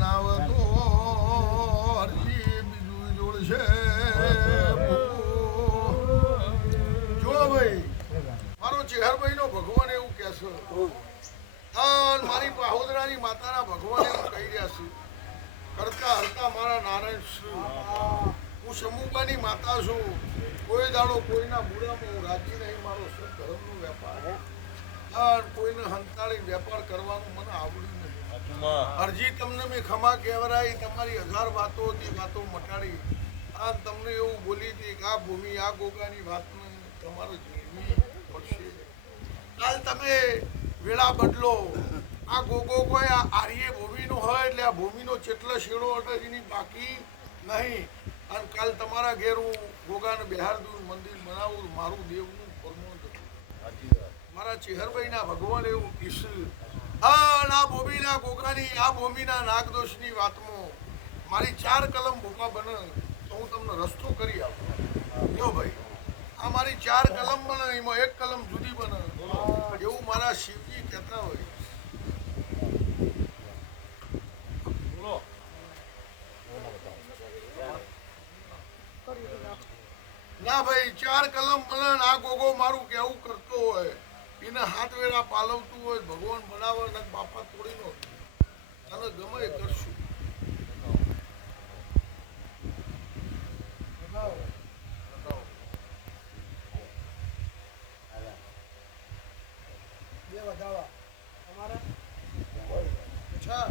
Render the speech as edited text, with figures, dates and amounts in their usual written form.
બનાવતો હરજી બીજું જોડશે જો ભાઈ મારો ચેહરભાઈ નો ભગવાન એવું કહેશે મારી પાહોદરાની માતાના ભગવાન એવું કહી રહ્યા છે કરતા હરતા મારા નારાયણ શ્રી હું સમૂહની માતા છું કોઈ દાડો કોઈના મૂળામાં હું રાજી નહીં મારો ધર્મનો વેપાર કોઈને હંતાળી વેપાર કરવાનું મને આવડ્યું નહીં અરજી તમને મેં ખમા કહેવરાઈ તમારી 1000 વાતો હતી વાતો મટાડી આ તમને એવું બોલી હતી કે આ ભૂમિ આ ગોગાની વાતને તમારે જોડવી પડશે કાલ તમે વેળા બદલો આ ગોગો કોઈ આ આર્ય ભૂમિનો હોય એટલે આ ભૂમિનો ચેટલો શેડો હતો એની બાકી નહીં અને કાલ તમારા ઘેર હું ગોગાને બિહાર દૂર મંદિર બનાવું મારું દેવનું પરમોણ મારા ચેહરભાઈના ભગવાન એવું કીધું આ ભૂમિના ગોગાની આ ભૂમિના નાગદોષની વાતમાં મારી 4 કલમ ભૂમા બને તો હું તમને રસ્તો કરી આપું જો ભાઈ આ મારી 4 કલમ બને એમાં 1 કલમ જુદી બને એવું મારા શિવજી કહેતા હોય ના ભાઈ 4 કલમ બને આ ગોગો મારું કેવું કરતો હોય એને હાથ વેળા પાલવતું હોય ભગવાન બનાવે ને બાપા તોડી નો તને ગમે એ કરશું બે વધાવા તમારે અચ્છા